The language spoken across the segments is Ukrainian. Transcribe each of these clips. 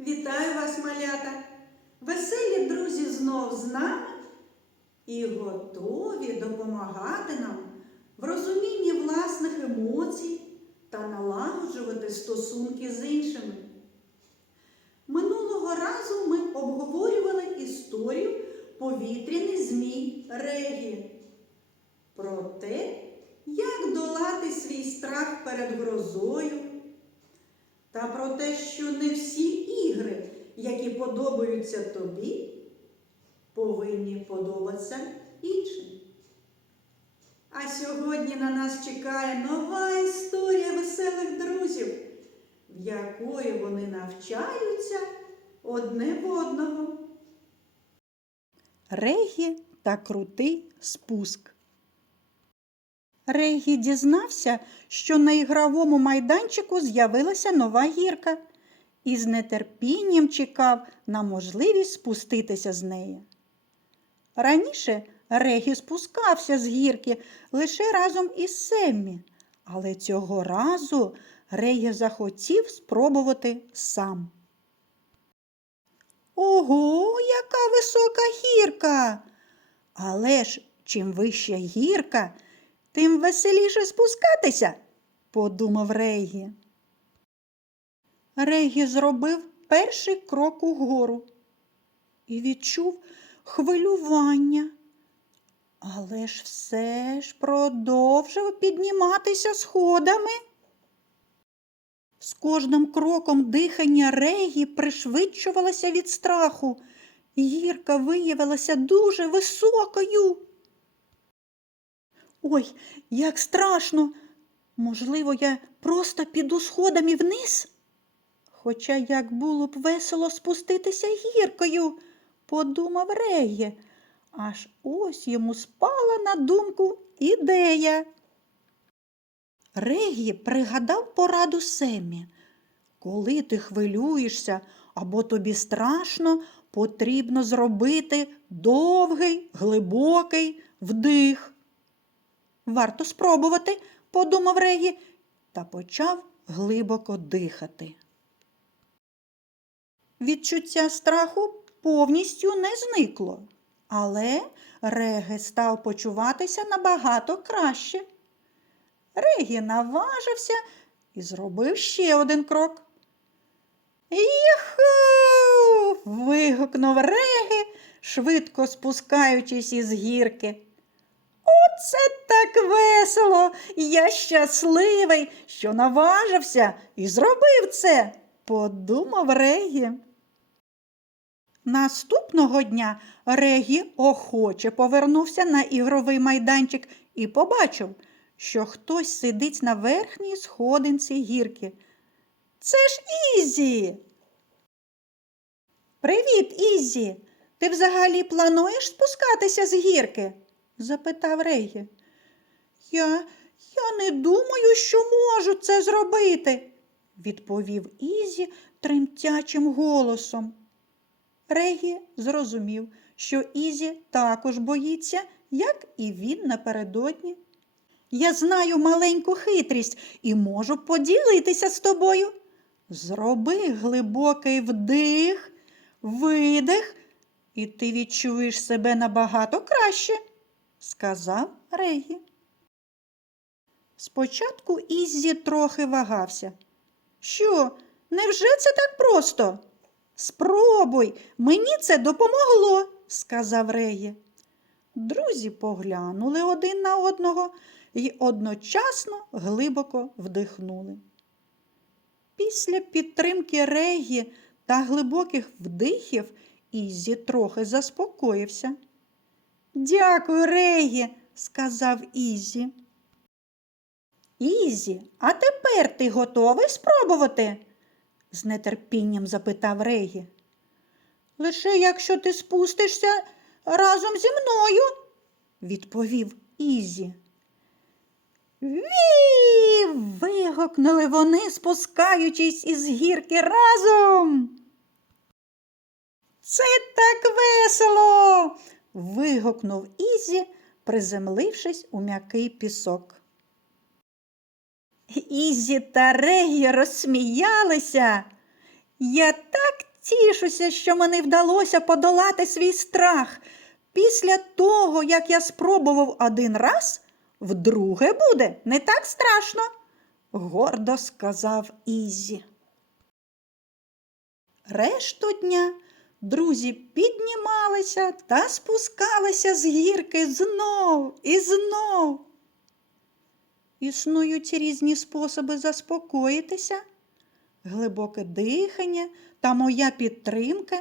Вітаю вас, малята! Веселі друзі знов з нами і готові допомагати нам в розумінні власних емоцій та налагоджувати стосунки з іншими. Минулого разу ми обговорювали історію повітряний змій Регі. Про те, як долати свій страх перед грозою, та про те, що не всі ігри, які подобаються тобі, повинні подобатися іншим. А сьогодні на нас чекає нова історія веселих друзів, в якої вони навчаються одне в одного. Регі та крутий спуск. Регі дізнався, що на ігровому майданчику з'явилася нова гірка і з нетерпінням чекав на можливість спуститися з неї. Раніше Регі спускався з гірки лише разом із Семмі, але цього разу Регі захотів спробувати сам. Ого, яка висока гірка! Але ж чим вища гірка, тим веселіше спускатися, подумав Регі. Регі зробив перший крок угору і відчув хвилювання, але ж все ж продовжив підніматися сходами. З кожним кроком дихання Регі пришвидшувалося від страху. Гірка виявилася дуже високою. Ой, як страшно. Можливо, я просто піду сходами вниз? Хоча як було б весело спуститися гіркою, подумав Реє. Аж ось йому спала на думку ідея. Регі пригадав пораду Семі. Коли ти хвилюєшся або тобі страшно, потрібно зробити довгий, глибокий вдих. Варто спробувати, подумав Регі, та почав глибоко дихати. Відчуття страху повністю не зникло, але Реги став почуватися набагато краще. Регі наважився і зробив ще один крок. Юху. вигукнув Реги, швидко спускаючись із гірки. Оце так весело! Я щасливий, що наважився і зробив це, подумав Регі. Наступного дня Регі охоче повернувся на ігровий майданчик і побачив, що хтось сидить на верхній сходинці гірки. Це ж Ізі. Привіт, Ізі. Ти взагалі плануєш спускатися з гірки? запитав Регі. Я, я не думаю, що можу це зробити, відповів Ізі тремтячим голосом. Регі зрозумів, що Ізі також боїться, як і він напередодні. Я знаю маленьку хитрість і можу поділитися з тобою. Зроби глибокий вдих, видих, і ти відчуєш себе набагато краще, сказав Регі. Спочатку Іззі трохи вагався. Що, невже це так просто? Спробуй, мені це допомогло, сказав Регі. Друзі поглянули один на одного і одночасно глибоко вдихнули. Після підтримки Регі та глибоких вдихів Ізі трохи заспокоївся. Дякую, Регі, сказав Ізі. Ізі, а тепер ти готовий спробувати? з нетерпінням запитав Регі. Лише якщо ти спустишся разом зі мною, відповів Ізі. Ві. вигукнули вони, спускаючись із гірки разом. Це так весело. вигукнув Ізі, приземлившись у м'який пісок. Ізі та Регі розсміялися. Я так Тішуся, що мені вдалося подолати свій страх. Після того, як я спробував один раз, вдруге буде не так страшно, гордо сказав Ізі. Решту дня друзі піднімалися та спускалися з гірки знов і знов. Існують різні способи заспокоїтися, глибоке дихання та моя підтримка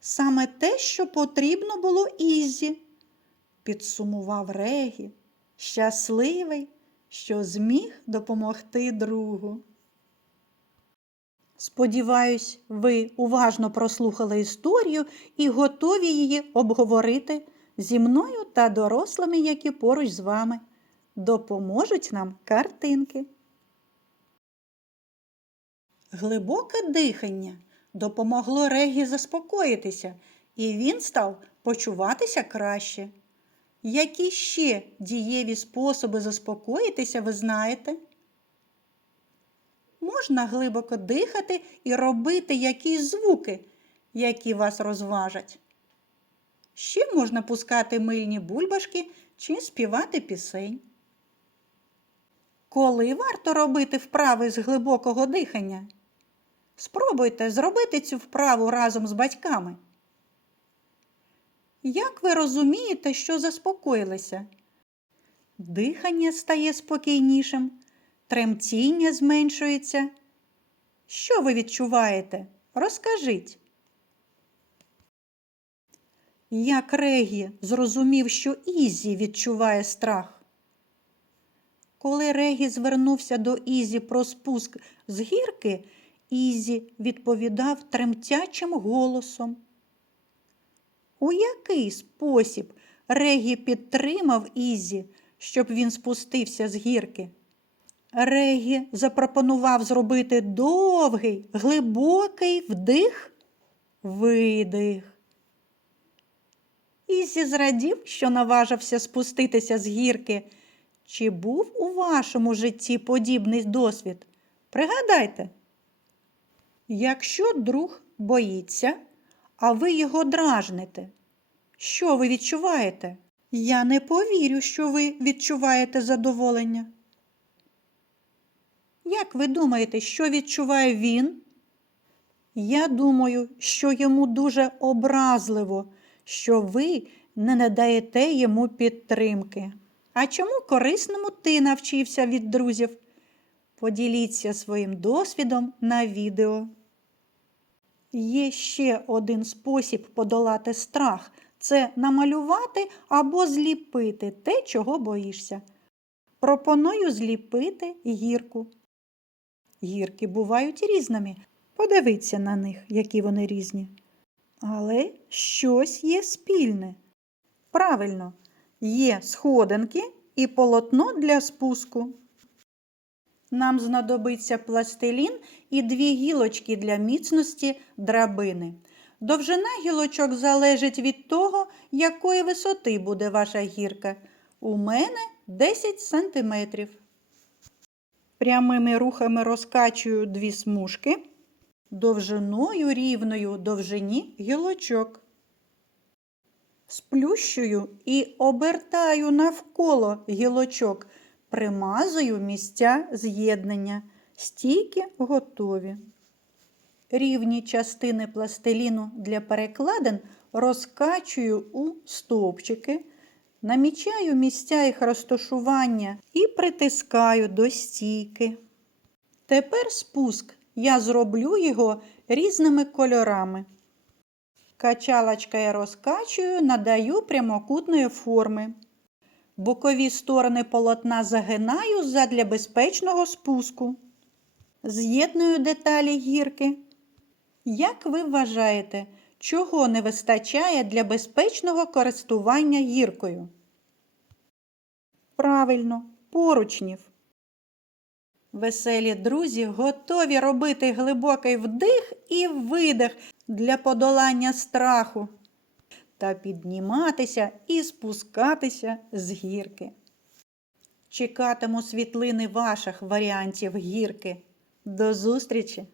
саме те, що потрібно було Ізі, підсумував Регі, щасливий, що зміг допомогти другу. Сподіваюсь, ви уважно прослухали історію і готові її обговорити зі мною та дорослими, які поруч з вами. Допоможуть нам картинки. Глибоке дихання допомогло Регі заспокоїтися, і він став почуватися краще. Які ще дієві способи заспокоїтися, ви знаєте? Можна глибоко дихати і робити якісь звуки, які вас розважать. Ще можна пускати мильні бульбашки чи співати пісень. Коли варто робити вправи з глибокого дихання? Спробуйте зробити цю вправу разом з батьками. Як ви розумієте, що заспокоїлися? Дихання стає спокійнішим, тремтіння зменшується. Що ви відчуваєте? Розкажіть. Як Регі зрозумів, що Ізі відчуває страх? Коли Регі звернувся до Ізі про спуск з гірки, Ізі відповідав тремтячим голосом. У який спосіб Регі підтримав Ізі, щоб він спустився з гірки? Регі запропонував зробити довгий, глибокий вдих, видих. Ізі зрадів, що наважився спуститися з гірки. Чи був у вашому житті подібний досвід? Пригадайте. Якщо друг боїться, а ви його дражните, що ви відчуваєте? Я не повірю, що ви відчуваєте задоволення. Як ви думаєте, що відчуває він? Я думаю, що йому дуже образливо, що ви не надаєте йому підтримки. А чому корисному ти навчився від друзів? Поділіться своїм досвідом на відео. Є ще один спосіб подолати страх це намалювати або зліпити те, чого боїшся. Пропоную зліпити гірку. Гірки бувають різними. Подивіться на них, які вони різні. Але щось є спільне. Правильно, є сходинки і полотно для спуску. Нам знадобиться пластилін і дві гілочки для міцності драбини. Довжина гілочок залежить від того, якої висоти буде ваша гірка. У мене 10 см. Прямими рухами розкачую дві смужки довжиною рівною довжині гілочок. Сплющую і обертаю навколо гілочок, примазую місця з'єднання. Стійки готові. Рівні частини пластиліну для перекладин розкачую у стовпчики, намічаю місця їх розташування і притискаю до стійки. Тепер спуск я зроблю його різними кольорами. Качалочка я розкачую, надаю прямокутної форми. Бокові сторони полотна загинаю задля безпечного спуску. З'єдную деталі гірки. Як ви вважаєте, чого не вистачає для безпечного користування гіркою? Правильно, поручнів. Веселі друзі готові робити глибокий вдих і видих для подолання страху та підніматися і спускатися з гірки. Чекатиму світлини ваших варіантів гірки. До зустрічі!